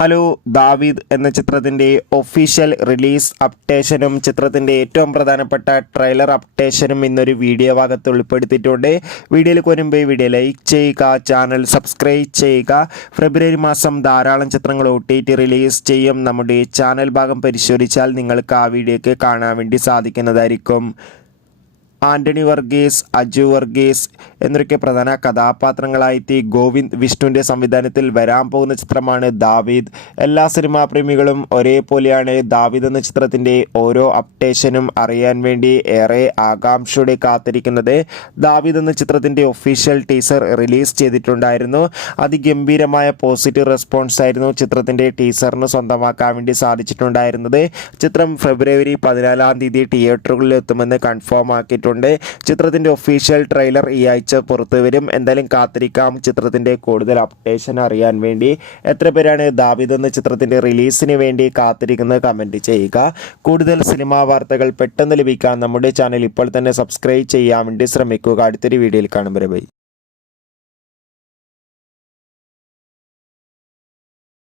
Hello, ദാവീദ് എന്ന ചിത്രത്തിൻ്റെ ഒഫീഷ്യൽ റിലീസ് അപ്ഡേഷനും ചിത്രത്തിൻ്റെ ഏറ്റവും പ്രധാനപ്പെട്ട ട്രെയിലർ അപ്ഡേഷനും ഇന്നൊരു വീഡിയോ ഭാഗത്ത് ഉൾപ്പെടുത്തിയിട്ടുണ്ട്. വീഡിയോയിൽ വരുമ്പോൾ വീഡിയോ ലൈക്ക് ചെയ്യുക, ചാനൽ സബ്സ്ക്രൈബ് ചെയ്യുക. ഫെബ്രുവരി മാസം ധാരാളം ചിത്രങ്ങൾ OTT റിലീസ് ചെയ്യും. നമ്മുടെ ചാനൽ ഭാഗം പരിശോധിച്ചാൽ നിങ്ങൾക്ക് ആ വീഡിയോയ്ക്ക് കാണാൻ വേണ്ടി സാധിക്കുന്നതായിരിക്കും. ആൻ്റണി വർഗീസ്, അജു വർഗീസ് എന്നൊക്കെ പ്രധാന കഥാപാത്രങ്ങളായിട്ട് ഗോവിന്ദ് വിഷ്ണുവിൻ്റെ സംവിധാനത്തിൽ വരാൻ പോകുന്ന ചിത്രമാണ് ദാവീദ്. എല്ലാ സിനിമാ പ്രേമികളും ഒരേപോലെയാണ് ദാവീദ് എന്ന ചിത്രത്തിൻ്റെ ഓരോ അപ്ഡേഷനും അറിയാൻ വേണ്ടി ഏറെ ആകാംക്ഷയോടെ കാത്തിരിക്കുന്നത്. ദാവീദ് എന്ന ചിത്രത്തിൻ്റെ ഒഫീഷ്യൽ ടീസർ റിലീസ് ചെയ്തിട്ടുണ്ടായിരുന്നു. അതിഗംഭീരമായ പോസിറ്റീവ് റെസ്പോൺസ് ആയിരുന്നു ചിത്രത്തിൻ്റെ ടീസറിന് സ്വന്തമാക്കാൻ വേണ്ടി സാധിച്ചിട്ടുണ്ടായിരുന്നത്. ചിത്രം ഫെബ്രുവരി 14 തിയേറ്ററുകളിൽ എത്തുമെന്ന് കൺഫേം ആക്കിയിട്ടുണ്ട്. ചിത്രത്തിൻ്റെ ഒഫീഷ്യൽ ട്രെയിലർ ഈ ആഴ്ച പുറത്തു വരും. എന്തായാലും കാത്തിരിക്കാം ചിത്രത്തിൻ്റെ കൂടുതൽ അപ്ഡേഷൻ അറിയാൻ വേണ്ടി. എത്ര പേരാണ് ദാവീദ് എന്ന ചിത്രത്തിൻ്റെ റിലീസിന് വേണ്ടി കാത്തിരിക്കുന്നത് കമൻറ്റ് ചെയ്യുക. കൂടുതൽ സിനിമാ വാർത്തകൾ പെട്ടെന്ന് ലഭിക്കാൻ നമ്മുടെ ചാനൽ ഇപ്പോൾ തന്നെ സബ്സ്ക്രൈബ് ചെയ്യാൻ വേണ്ടി ശ്രമിക്കുക. അടുത്തൊരു വീഡിയോയിൽ കാണുമ്പോൾ ബൈ.